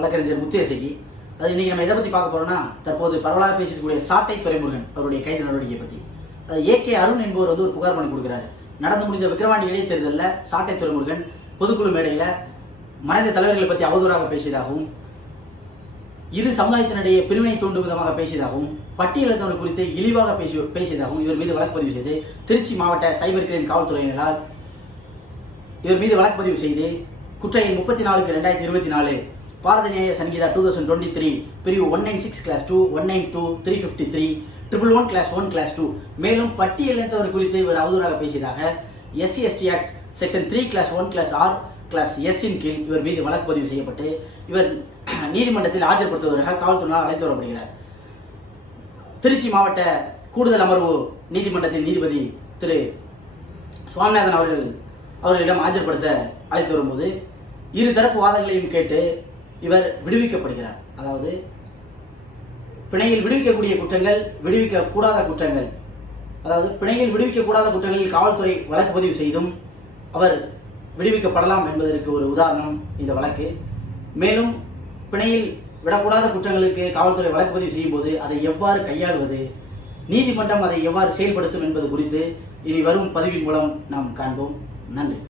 வழக்கறிஞர் முத்துயசகி. அது இன்னைக்கு நம்ம எதை பற்றி பார்க்க போறோம்னா, தற்போது பரவலாக பேசக்கூடிய சாட்டை துரைமுருகன் அவருடைய கைது நடவடிக்கையை பற்றி. ஏகே அருண் என்பவர் ஒரு புகார் மனு கொடுக்கிறார். நடந்து முடிந்த விக்கிரவாண்டி இடைத்தேர்தலில் சாட்டை துரைமுருகன் பொதுக்குழு மேடையில் மறைந்த தலைவர்களை பற்றி அவதூறாக பேசியதாகவும், இரு சமுதாயத்தினிடையே பிரிவினை தூண்டும் விதமாக பேசியதாகவும், பட்டியலினத்தவர் குறித்து இழிவாக பேசியதாகவும் இவர் மீது வழக்கு பதிவு செய்து திருச்சி மாவட்ட சைபர் கிரைம் காவல்துறையினரால் இவர் மீது வழக்கு பதிவு செய்து குற்ற எண் 34/2024 பாரத நியாய சங்கீதா 2023 பிரிவு 196 கிளாஸ் 2, 192, 353, 111 கிளாஸ் 1 கிளாஸ் 2 மேலும் பட்டியலினத்தவர் குறித்து இவர் அவதூறாக பேசியதாக SC/ST act section 3 class 1 class R class S இன் கீழ் இவர் மீது வழக்கு பதிவு செய்யப்பட்டு இவர் நீதிமன்றத்தில் ஆஜர்படுத்துவதற்காக காவல்துறையினால் அழைத்து வரப்படுகிறார். திருச்சி மாவட்ட கூடுதல் அமர்வு நீதிமன்றத்தின் நீதிபதி திரு சுவாமிநாதன் அவர்களிடம் ஆஜர்படுத்த அழைத்து வரும்போது இரு தரப்பு வாதங்களையும் கேட்டு இவர் விடுவிக்கப்படுகிறார். அதாவது பிணையில் விடுவிக்கக்கூடிய குற்றங்கள், விடுவிக்கக்கூடாத குற்றங்கள், அதாவது பிணையில் விடுவிக்கக்கூடாத குற்றங்களில் காவல்துறை வழக்கு பதிவு செய்தும் அவர் விடுவிக்கப்படலாம் என்பதற்கு ஒரு உதாரணம் இந்த வழக்கு. மேலும் பிணையில் விடக்கூடாத குற்றங்களுக்கு காவல்துறை வழக்கு பதிவு செய்யும் போது அதை எவ்வாறு கையாளுவது, நீதிமன்றம் அதை எவ்வாறு செயல்படுத்தும் என்பது குறித்து இனி வரும் பதிவின் மூலம் நாம் காண்போம். நன்றி.